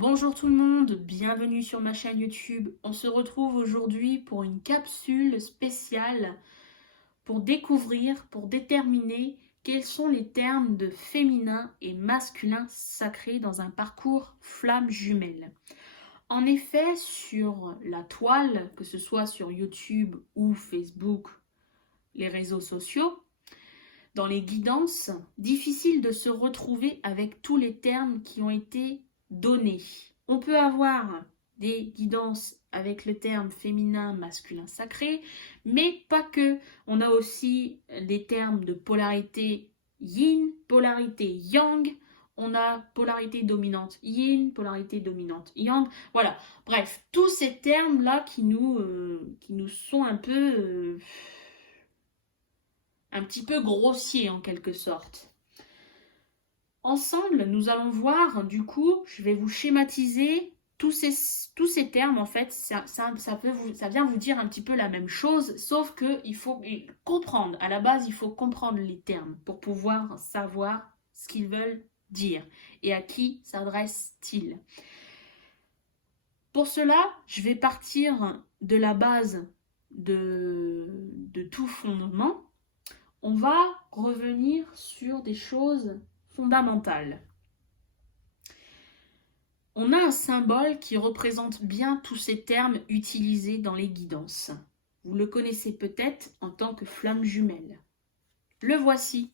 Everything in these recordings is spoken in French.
Bonjour tout le monde, bienvenue sur ma chaîne YouTube. On se retrouve aujourd'hui pour une capsule spéciale pour découvrir, pour déterminer quels sont les termes de féminin et masculin sacré dans un parcours flamme jumelle. En effet, sur la toile, que ce soit sur YouTube ou Facebook, les réseaux sociaux, dans les guidances, difficile de se retrouver avec tous les termes qui ont été donnés. On peut avoir des guidances avec le terme féminin, masculin, sacré, mais pas que. On a aussi des termes de polarité yin, polarité yang. On a polarité dominante yin, polarité dominante yang. Voilà. Bref, tous ces termes-là qui nous sont un petit peu grossiers en quelque sorte. Ensemble, nous allons voir, du coup, je vais vous schématiser tous ces termes, en fait, ça vient vous dire un petit peu la même chose, sauf qu'il faut comprendre, à la base, il faut comprendre les termes pour pouvoir savoir ce qu'ils veulent dire et à qui s'adressent-ils. Pour cela, je vais partir de la base de tout fondement. On va revenir sur des choses fondamentales. On a un symbole qui représente bien tous ces termes utilisés dans les guidances. Vous le connaissez peut-être en tant que flamme jumelle. Le voici.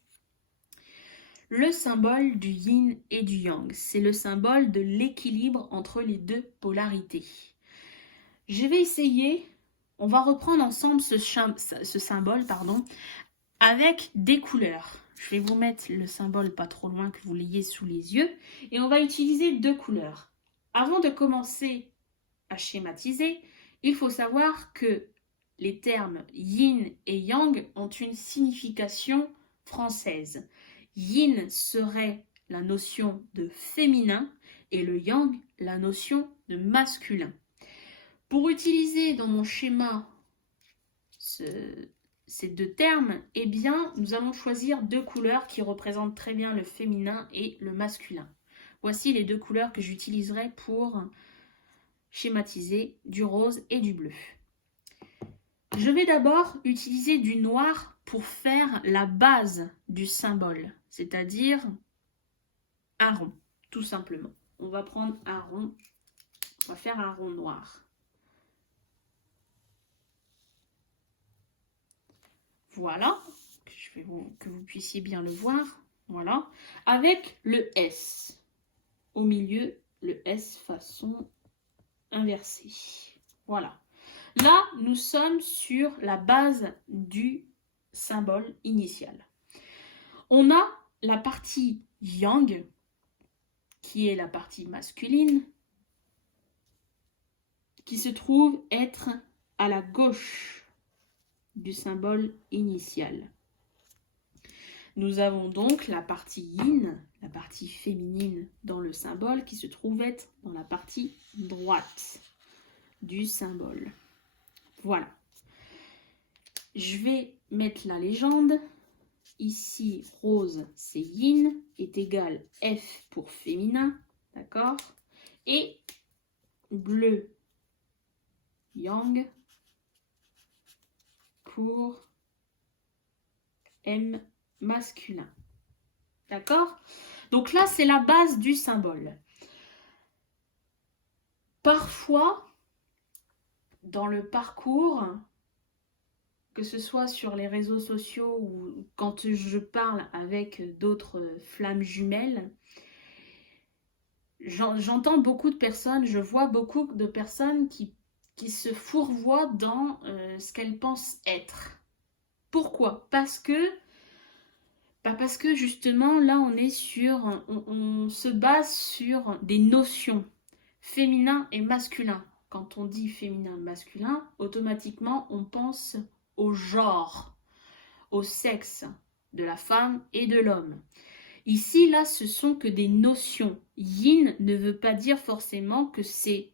Le symbole du yin et du yang, c'est le symbole de l'équilibre entre les deux polarités. Je vais essayer, on va reprendre ensemble ce symbole, avec des couleurs. Je vais vous mettre le symbole pas trop loin que vous l'ayez sous les yeux et on va utiliser deux couleurs. Avant de commencer à schématiser, il faut savoir que les termes yin et yang ont une signification française. Yin serait la notion de féminin et le yang la notion de masculin. Pour utiliser dans mon schéma ces deux termes, eh bien, nous allons choisir deux couleurs qui représentent très bien le féminin et le masculin. Voici les deux couleurs que j'utiliserai pour schématiser du rose et du bleu. Je vais d'abord utiliser du noir pour faire la base du symbole, c'est-à-dire un rond, tout simplement. On va prendre un rond, on va faire un rond noir. Voilà, que vous puissiez bien le voir. Voilà, avec le S. Au milieu, le S façon inversée. Voilà. Là, nous sommes sur la base du symbole initial. On a la partie yang, qui est la partie masculine, qui se trouve être à la gauche du symbole initial. Nous avons donc la partie yin, la partie féminine dans le symbole qui se trouve être dans la partie droite du symbole. Voilà. Je vais mettre la légende. Ici, rose, c'est yin, est égal F pour féminin, d'accord? Et bleu, yang, pour M masculin. D'accord? Donc là, c'est la base du symbole. Parfois, dans le parcours, que ce soit sur les réseaux sociaux ou quand je parle avec d'autres flammes jumelles, j'entends beaucoup de personnes, je vois beaucoup de personnes qui se fourvoient dans ce qu'elles pensent être. Pourquoi? Parce que justement là on se base sur des notions féminin et masculin. Quand on dit féminin masculin, automatiquement on pense au genre, au sexe de la femme et de l'homme. Ici là ce sont que des notions. Yin ne veut pas dire forcément que c'est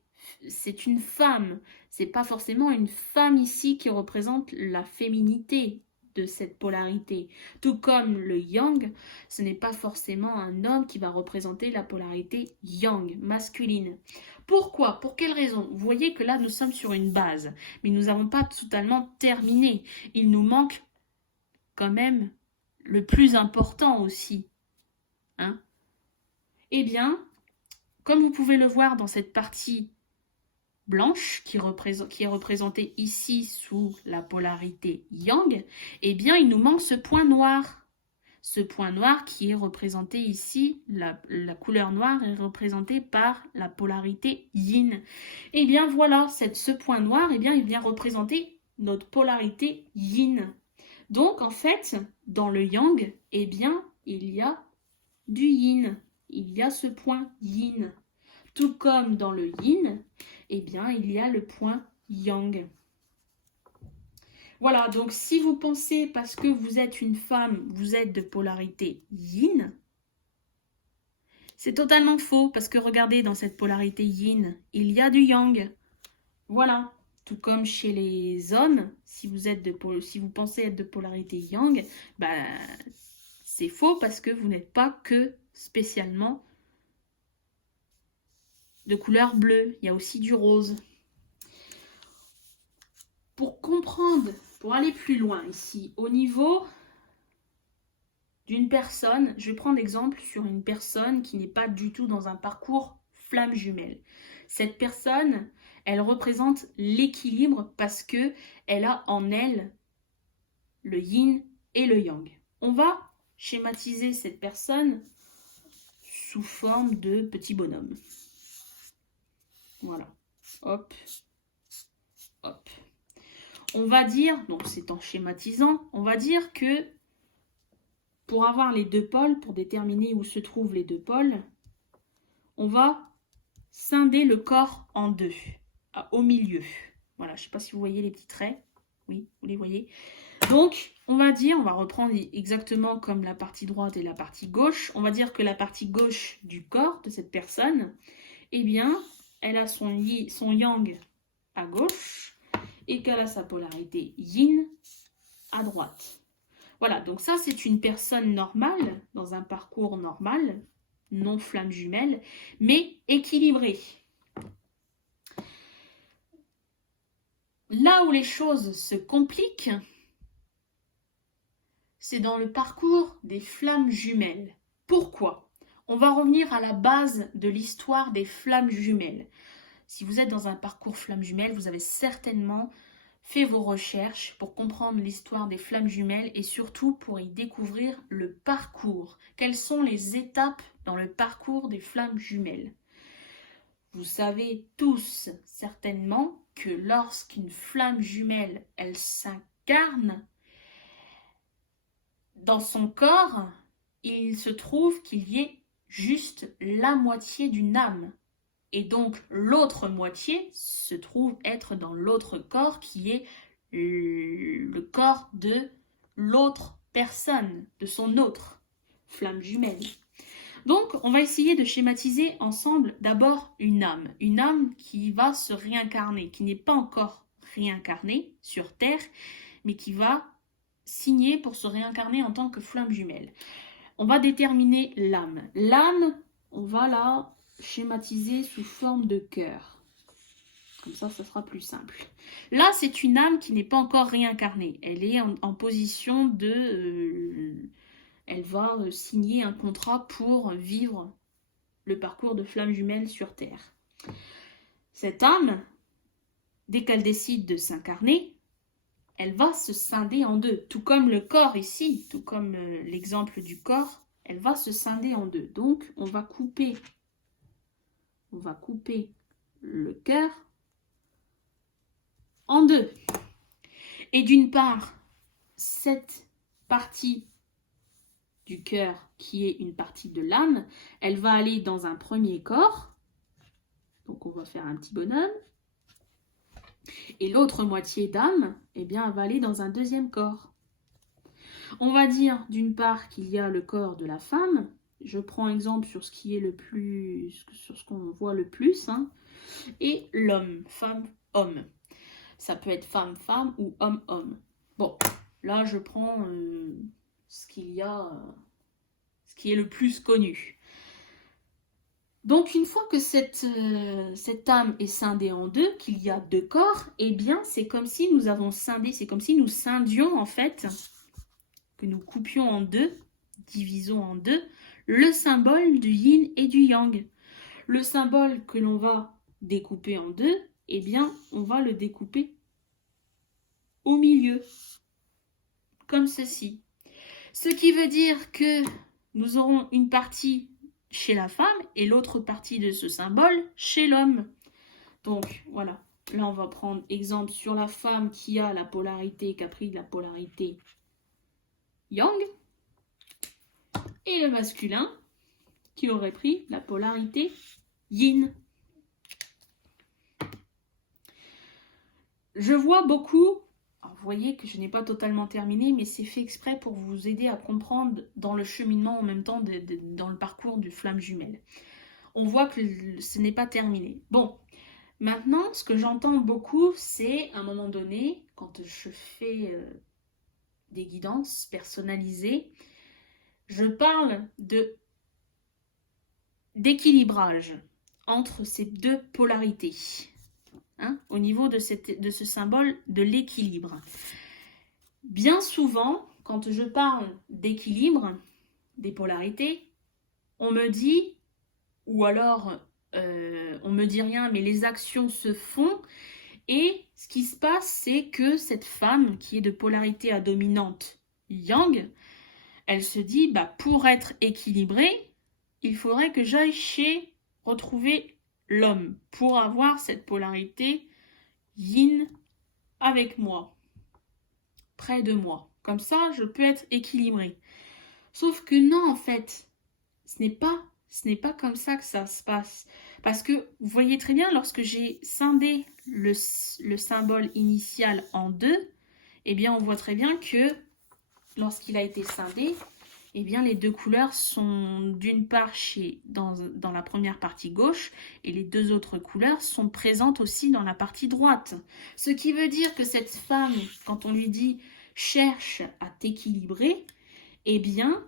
une femme. C'est pas forcément une femme ici qui représente la féminité de cette polarité. Tout comme le yang, ce n'est pas forcément un homme qui va représenter la polarité yang, masculine. Pourquoi? Pour quelle raison? Vous voyez que là, nous sommes sur une base, mais nous n'avons pas totalement terminé. Il nous manque quand même le plus important aussi. Hein? Eh bien, comme vous pouvez le voir dans cette partie blanche qui est représentée ici sous la polarité yang, eh bien il nous manque ce point noir. Ce point noir qui est représenté ici, la couleur noire est représentée par la polarité yin. Eh bien voilà, ce point noir, eh bien, il vient représenter notre polarité yin. Donc en fait, dans le yang, eh bien, il y a du yin. Il y a ce point yin. Tout comme dans le yin, eh bien, il y a le point yang. Voilà, donc si vous pensez, parce que vous êtes une femme, vous êtes de polarité yin, c'est totalement faux, parce que regardez, dans cette polarité yin, il y a du yang. Voilà, tout comme chez les hommes, si vous pensez être de polarité yang, bah, c'est faux parce que vous n'êtes pas que spécialement de couleur bleue, il y a aussi du rose. Pour comprendre, pour aller plus loin ici, au niveau d'une personne, je vais prendre l'exemple sur une personne qui n'est pas du tout dans un parcours flamme jumelle. Cette personne, elle représente l'équilibre parce que elle a en elle le yin et le yang. On va schématiser cette personne sous forme de petit bonhomme. Voilà. Hop. Hop. On va dire, donc c'est en schématisant, on va dire que pour avoir les deux pôles, pour déterminer où se trouvent les deux pôles, on va scinder le corps en deux, au milieu. Voilà, je ne sais pas si vous voyez les petits traits. Oui, vous les voyez. Donc, on va dire, on va reprendre exactement comme la partie droite et la partie gauche. On va dire que la partie gauche du corps de cette personne, eh bien, elle a son yang à gauche et qu'elle a sa polarité yin à droite. Voilà, donc ça c'est une personne normale, dans un parcours normal, non flamme jumelle, mais équilibrée. Là où les choses se compliquent, c'est dans le parcours des flammes jumelles. Pourquoi? On va revenir à la base de l'histoire des flammes jumelles. Si vous êtes dans un parcours flamme jumelle, vous avez certainement fait vos recherches pour comprendre l'histoire des flammes jumelles et surtout pour y découvrir le parcours. Quelles sont les étapes dans le parcours des flammes jumelles? Vous savez tous certainement que lorsqu'une flamme jumelle, elle s'incarne dans son corps, il se trouve qu'il y ait juste la moitié d'une âme. Et donc, l'autre moitié se trouve être dans l'autre corps qui est le corps de l'autre personne, de son autre flamme jumelle. Donc, on va essayer de schématiser ensemble d'abord une âme qui va se réincarner, qui n'est pas encore réincarnée sur Terre, mais qui va signer pour se réincarner en tant que flamme jumelle. On va déterminer l'âme. L'âme, on va la schématisé sous forme de cœur. Comme ça sera plus simple. Là, c'est une âme qui n'est pas encore réincarnée. Elle est en position de... elle va signer un contrat pour vivre le parcours de flamme jumelle sur Terre. Cette âme, dès qu'elle décide de s'incarner, elle va se scinder en deux. Tout comme le corps ici, tout comme l'exemple du corps, elle va se scinder en deux. Donc, on va couper le cœur en deux. Et d'une part, cette partie du cœur qui est une partie de l'âme, elle va aller dans un premier corps. Donc on va faire un petit bonhomme. Et l'autre moitié d'âme, eh bien, elle va aller dans un deuxième corps. On va dire d'une part qu'il y a le corps de la femme. Je prends exemple sur ce qui est le plus, sur ce qu'on voit le plus, hein, et l'homme, femme, homme. Ça peut être femme, femme ou homme, homme. Bon, Là, je prends ce qui est le plus connu. Donc, une fois que cette âme est scindée en deux, qu'il y a deux corps, eh bien, c'est comme si nous avons scindé, c'est comme si nous scindions, en fait, que nous coupions en deux, divisons en deux, le symbole du yin et du yang. Le symbole que l'on va découper en deux, eh bien, on va le découper au milieu, comme ceci. Ce qui veut dire que nous aurons une partie chez la femme et l'autre partie de ce symbole chez l'homme. Donc, voilà. Là, on va prendre exemple sur la femme qui a la polarité, qui a pris la polarité yang, et le masculin qui aurait pris la polarité yin. Je vois beaucoup, alors vous voyez que je n'ai pas totalement terminé, mais c'est fait exprès pour vous aider à comprendre dans le cheminement en même temps dans le parcours du flamme jumelle. On voit que ce n'est pas terminé. Bon, maintenant, ce que j'entends beaucoup, c'est à un moment donné, quand je fais des guidances personnalisées, je parle d'équilibrage entre ces deux polarités. Hein, au niveau de ce symbole de l'équilibre. Bien souvent, quand je parle d'équilibre, des polarités, on me dit, ou alors on me dit rien, mais les actions se font, et ce qui se passe, c'est que cette femme qui est de polarité à dominante yang, elle se dit, bah, pour être équilibrée, il faudrait que j'aille retrouver l'homme pour avoir cette polarité yin avec moi, près de moi. Comme ça, je peux être équilibrée. Sauf que non, en fait, ce n'est pas comme ça que ça se passe. Parce que vous voyez très bien, lorsque j'ai scindé le symbole initial en deux, eh bien, on voit très bien que lorsqu'il a été scindé, eh bien, les deux couleurs sont d'une part dans la première partie gauche et les deux autres couleurs sont présentes aussi dans la partie droite. Ce qui veut dire que cette femme, quand on lui dit « cherche à t'équilibrer », eh bien,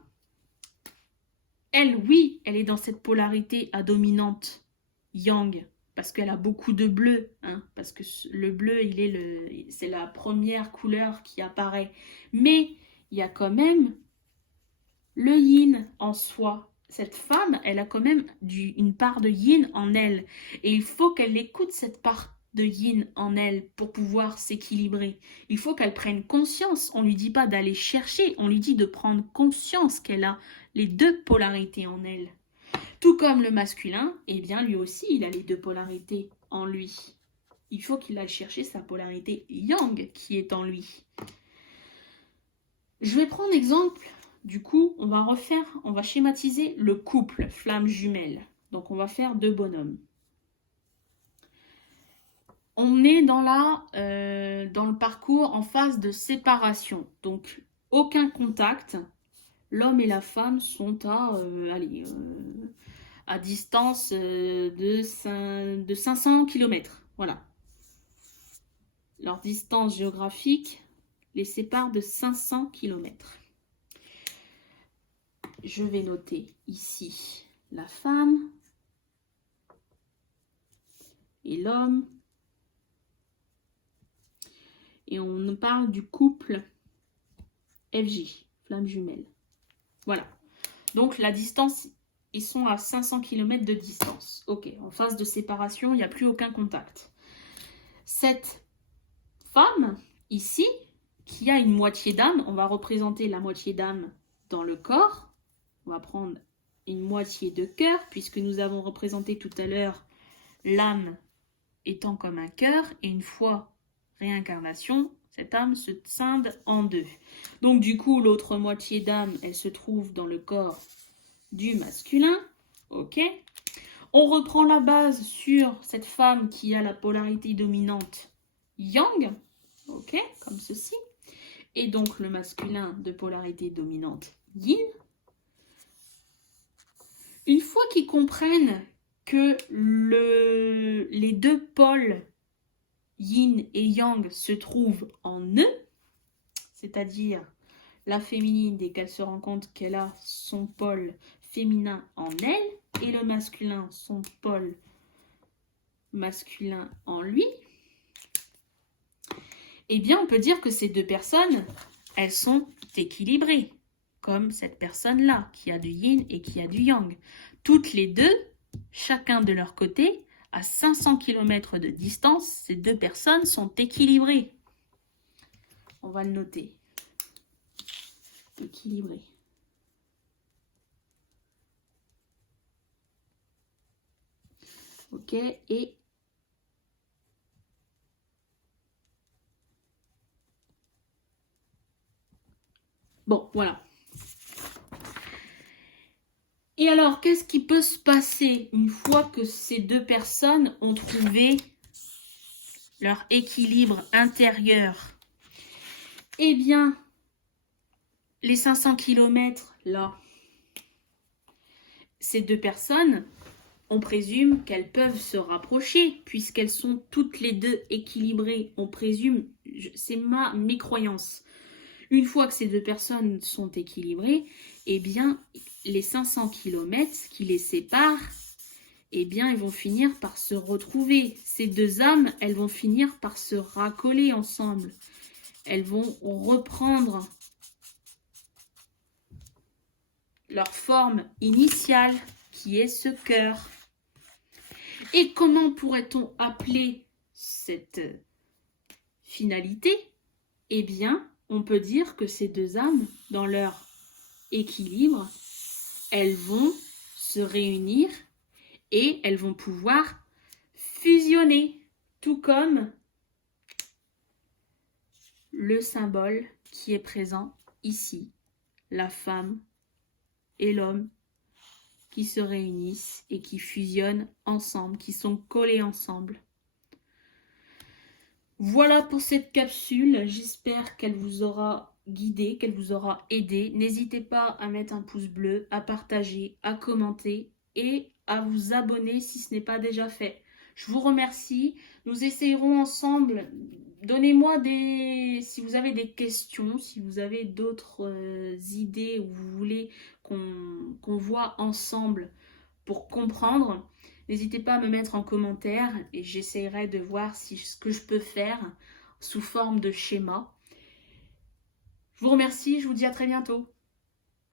elle, oui, elle est dans cette polarité à dominante yang, parce qu'elle a beaucoup de bleu, hein, parce que le bleu, c'est la première couleur qui apparaît. Mais il y a quand même le yin en soi. Cette femme, elle a quand même une part de yin en elle. Et il faut qu'elle écoute cette part de yin en elle pour pouvoir s'équilibrer. Il faut qu'elle prenne conscience. On ne lui dit pas d'aller chercher, on lui dit de prendre conscience qu'elle a les deux polarités en elle. Tout comme le masculin, eh bien lui aussi, il a les deux polarités en lui. Il faut qu'il aille chercher sa polarité yang qui est en lui. Je vais prendre exemple. Du coup, on va schématiser le couple flamme jumelle. Donc, on va faire deux bonhommes. On est dans le parcours en phase de séparation. Donc, aucun contact. L'homme et la femme sont à distance de 500 km. Voilà. Leur distance géographique les sépare de 500 km. Je vais noter ici la femme et l'homme. Et on nous parle du couple FJ, flamme jumelle. Voilà. Donc la distance, ils sont à 500 km de distance. Ok, en phase de séparation, il n'y a plus aucun contact. Cette femme, ici, qui a une moitié d'âme, on va représenter la moitié d'âme dans le corps. On va prendre une moitié de cœur, puisque nous avons représenté tout à l'heure l'âme étant comme un cœur, et une fois réincarnation, cette âme se scinde en deux. Donc du coup, l'autre moitié d'âme, elle se trouve dans le corps du masculin. Ok. On reprend la base sur cette femme qui a la polarité dominante yang. Ok, comme ceci. Et donc le masculin de polarité dominante yin. Une fois qu'ils comprennent que les deux pôles yin et yang se trouvent en eux, c'est-à-dire la féminine dès qu'elle se rend compte qu'elle a son pôle féminin en elle et le masculin son pôle masculin en lui, eh bien on peut dire que ces deux personnes, elles sont équilibrées, comme cette personne-là qui a du yin et qui a du yang. Toutes les deux, chacun de leur côté, à 500 km de distance, ces deux personnes sont équilibrées. On va le noter. Équilibré. Ok, et bon, voilà. Et alors, qu'est-ce qui peut se passer une fois que ces deux personnes ont trouvé leur équilibre intérieur? Eh bien, les 500 km, là, ces deux personnes, on présume qu'elles peuvent se rapprocher puisqu'elles sont toutes les deux équilibrées. On présume, c'est mes croyances. Une fois que ces deux personnes sont équilibrées, eh bien, les 500 km qui les séparent, eh bien, ils vont finir par se retrouver. Ces deux âmes, elles vont finir par se raccoler ensemble. Elles vont reprendre leur forme initiale, qui est ce cœur. Et comment pourrait-on appeler cette finalité? Eh bien, on peut dire que ces deux âmes, dans leur équilibre, elles vont se réunir et elles vont pouvoir fusionner, tout comme le symbole qui est présent ici, la femme et l'homme qui se réunissent et qui fusionnent ensemble, qui sont collés ensemble. Voilà pour cette capsule, j'espère qu'elle vous aura guidé, qu'elle vous aura aidé. N'hésitez pas à mettre un pouce bleu, à partager, à commenter et à vous abonner si ce n'est pas déjà fait. Je vous remercie. Nous essayerons ensemble. Donnez-moi si vous avez des questions, si vous avez d'autres idées ou vous voulez qu'on voit ensemble pour comprendre. N'hésitez pas à me mettre en commentaire et j'essaierai de voir ce que je peux faire sous forme de schéma. Je vous remercie, je vous dis à très bientôt.